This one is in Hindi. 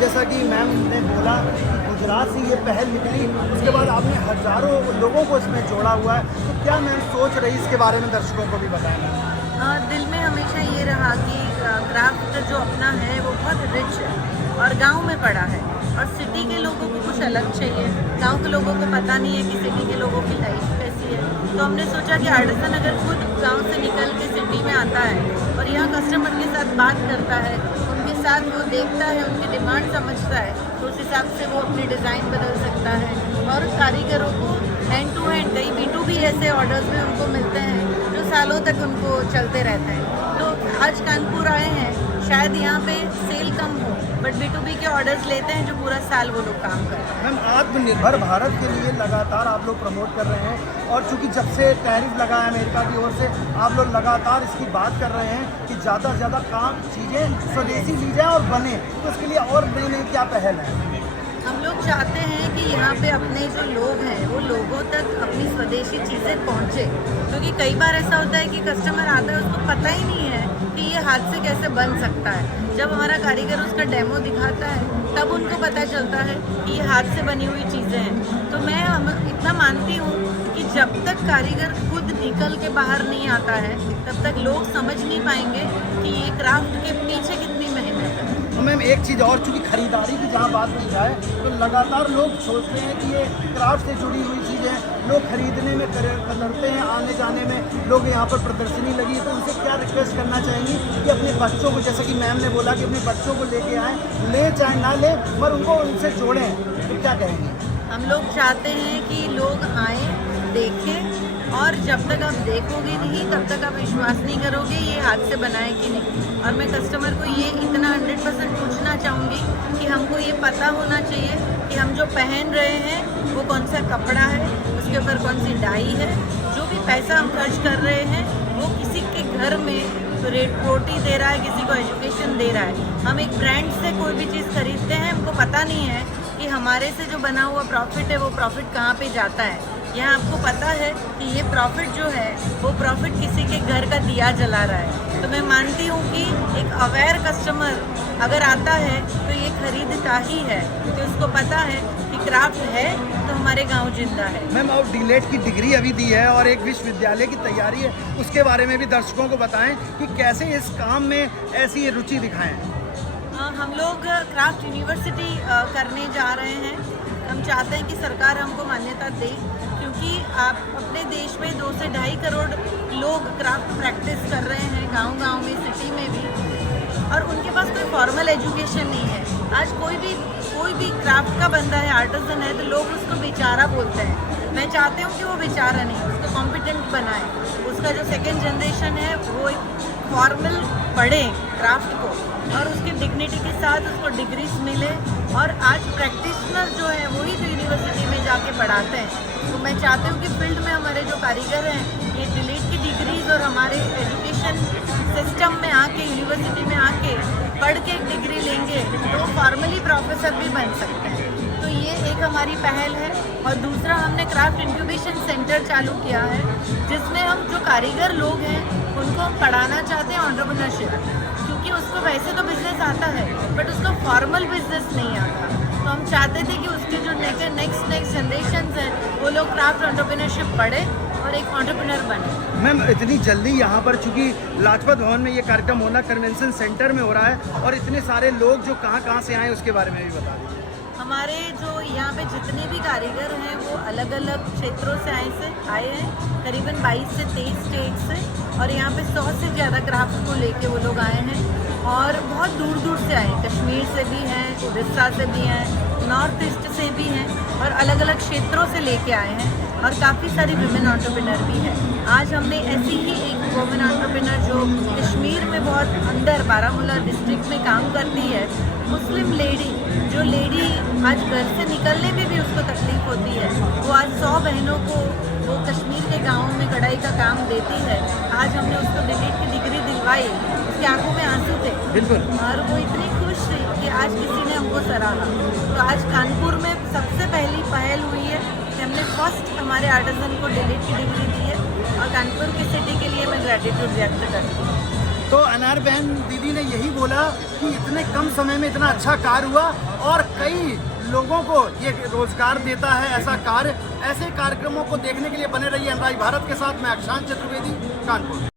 जैसा कि मैम ने बोला कि गुजरात से ये पहल निकली, उसके बाद आपने हज़ारों लोगों को इसमें जोड़ा हुआ है, तो क्या मैम सोच रही इसके बारे में दर्शकों को भी बताएं? दिल में हमेशा ये रहा कि क्राफ्ट जो अपना है वो बहुत रिच है और गांव में पड़ा है, और सिटी के लोगों को कुछ अलग चाहिए। गांव के लोगों को पता नहीं है कि सिटी के लोगों की लाइफ कैसी है, तो हमने सोचा कि आर्टिसन अगर खुद गांव से निकल के सिटी में आता है और यहाँ कस्टमर के साथ बात करता है, उनके साथ वो देखता है, उनकी डिमांड समझता है, तो उस हिसाब से वो अपनी डिज़ाइन बदल सकता है। और कारीगरों को हैंड टू हैंड कई B2B ऐसे ऑर्डर्स भी उनको मिलते हैं जो सालों तक उनको चलते रहते हैं। तो आज कानपुर आए हैं, शायद यहाँ पे सेल कम हो, बट B2B के ऑर्डर्स लेते हैं जो पूरा साल वो लोग काम कर रहे हैं। मैम आत्मनिर्भर भारत के लिए लगातार आप लोग प्रमोट कर रहे हैं, और चूंकि जब से टैरिफ लगा है अमेरिका की ओर से, आप लोग लगातार इसकी बात कर रहे हैं कि ज़्यादा से ज़्यादा काम चीज़ें स्वदेशी ली जाए और बने, तो उसके लिए और नई नई क्या पहल है? हम लोग चाहते हैं कि यहाँ पे अपने जो लोग हैं वो लोगों तक अपनी स्वदेशी चीज़ें पहुँचे, क्योंकि कई बार ऐसा होता है कि कस्टमर आता है उसको पता ही नहीं है कि ये हाथ से कैसे बन सकता है। जब हमारा कारीगर उसका डेमो दिखाता है तब उनको पता चलता है कि ये हाथ से बनी हुई चीज़ें हैं। तो मैं इतना मानती हूँ कि जब तक कारीगर खुद निकल के बाहर नहीं आता है तब तक लोग समझ नहीं पाएंगे कि ये क्राफ्ट के पीछे कितनी मेहनत है। तो मैम एक चीज़ और, चूँकि खरीदारी की जहाँ बात की जाए तो लगातार लोग सोचते हैं कि ये क्राफ्ट से जुड़ी हुई चीज़ें लोग खरीदने में करते हैं, आने जाने में लोग यहाँ पर प्रदर्शनी लगी, तो उनसे क्या रिक्वेस्ट करना चाहेंगी कि अपने बच्चों को, जैसा कि मैम ने बोला कि अपने बच्चों को लेके आएँ, ले चाहे ना ले, पर उनको उनसे जोड़ें, तो क्या कहेंगे? हम लोग चाहते हैं कि लोग आएँ, देखें, और जब तक आप देखोगे नहीं तब तक आप विश्वास नहीं करोगे ये हाथ से बनाए कि नहीं। और मैं कस्टमर को ये इतना 100% पूछना चाहूँगी कि हमको ये पता होना चाहिए कि हम जो पहन रहे हैं वो कौन सा कपड़ा है, उसके ऊपर कौन सी डाई है, जो भी पैसा हम खर्च कर रहे हैं वो किसी के घर में तो रोटी दे रहा है, किसी को एजुकेशन दे रहा है। हम एक ब्रांड से कोई भी चीज़ खरीदते हैं, हमको पता नहीं है कि हमारे से जो बना हुआ प्रॉफिट है वो प्रॉफिट कहाँ पे जाता है। यहाँ आपको पता है कि ये प्रॉफिट जो है वो प्रॉफिट किसी के घर का दिया जला रहा है। तो मैं मानती हूँ कि एक अवेयर कस्टमर अगर आता है तो ये खरीदता ही है, क्योंकि उसको पता है कि क्राफ्ट है तो हमारे गांव जिंदा है। मैम और डीलेट की डिग्री अभी दी है और एक विश्वविद्यालय की तैयारी है, उसके बारे में भी दर्शकों को बताएं कि कैसे इस काम में ऐसी रुचि दिखाएं। हम लोग क्राफ्ट यूनिवर्सिटी करने जा रहे हैं। हम चाहते हैं कि सरकार हमको मान्यता दे, क्योंकि आप अपने देश में 2 से 2.5 करोड़ लोग क्राफ्ट प्रैक्टिस कर रहे हैं गांव-गांव में, सिटी में भी, और उनके पास कोई फॉर्मल एजुकेशन नहीं है। आज कोई भी क्राफ्ट का बंदा है, आर्टिसन है, तो लोग उसको बेचारा बोलते हैं। मैं चाहती हूँ कि वो बेचारा नहीं, उसको कॉम्पिटेंट बनाए, उसका जो सेकेंड जनरेशन है वो एक फॉर्मल पढ़े क्राफ्ट को और उसकी डिग्निटी के साथ उसको डिग्रीज मिले। और आज प्रैक्टिशनर जो है वही तो यूनिवर्सिटी में जाके पढ़ाते हैं। तो मैं चाहती हूँ कि फील्ड में हमारे जो कारीगर हैं ये डिलीट की डिग्रीज और हमारे एजुकेशन सिस्टम में आके, यूनिवर्सिटी में आके पढ़ के एक डिग्री लेंगे तो फॉर्मली प्रोफेसर भी बन सकते हैं। तो ये एक हमारी पहल है। और दूसरा, हमने क्राफ्ट इंक्यूबेशन सेंटर चालू किया है जिसमें हम जो कारीगर लोग हैं उनको हम पढ़ाना चाहते हैं एंटरप्रेन्योरशिप, क्योंकि उसको वैसे तो बिजनेस आता है बट उसको फॉर्मल बिजनेस नहीं आता। तो हम चाहते थे कि उसके जो नेक्स्ट जनरेशन हैं वो लोग क्राफ्ट एंटरप्रेन्योरशिप पढ़े और एक एंटरप्रेन्योर बने। मैम इतनी जल्दी यहाँ पर, चूँकि लाजपत भवन में ये कार्यक्रम होना कन्वेंशन सेंटर में हो रहा है, और इतने सारे लोग जो कहाँ से आए उसके बारे में भी बता दीजिए। हमारे जो यहाँ पे जितने भी कारीगर हैं वो अलग अलग क्षेत्रों से आए हैं, करीबन 22 से 23 स्टेट से, और यहाँ पे 100 से ज़्यादा क्राफ्ट को लेके वो लोग आए हैं। और बहुत दूर दूर से आए, कश्मीर से भी हैं, उड़ीसा से भी हैं, नॉर्थ ईस्ट से भी हैं, और अलग अलग क्षेत्रों से लेके आए हैं। और काफ़ी सारी वुमेन एंटरप्रेन्योर भी हैं। आज हमने ऐसी ही एक वुमेन एंटरप्रेन्योर जो कश्मीर में बहुत अंदर बारामूला डिस्ट्रिक्ट में काम करती है, मुस्लिम लेडी, जो लेडी आज घर से निकलने में भी उसको तकलीफ होती है, वो आज 100 बहनों को वो कश्मीर के गाँव में कढ़ाई का काम देती है। आज हमने उसको डिलीट की डिग्री दिलवाई, उसकी आंखों में आंसू थे, बिल्कुल, और वो इतनी खुश थी कि आज किसी ने हमको सराहा। तो आज कानपुर में सबसे पहली पहल हुई है कि हमने फर्स्ट हमारे आर्टिसन को डिलीट की डिग्री दी है, और कानपुर की सिटी के लिए मैं ग्रेटिट्यूड व्यक्त करती हूँ। तो अनार बहन दीदी ने यही बोला कि इतने कम समय में इतना अच्छा कार्य हुआ और कई लोगों को ये रोजगार देता है ऐसा कार्य। ऐसे कार्यक्रमों को देखने के लिए बने रहिए अनराज भारत के साथ। मैं अक्षांश चतुर्वेदी, कानपुर।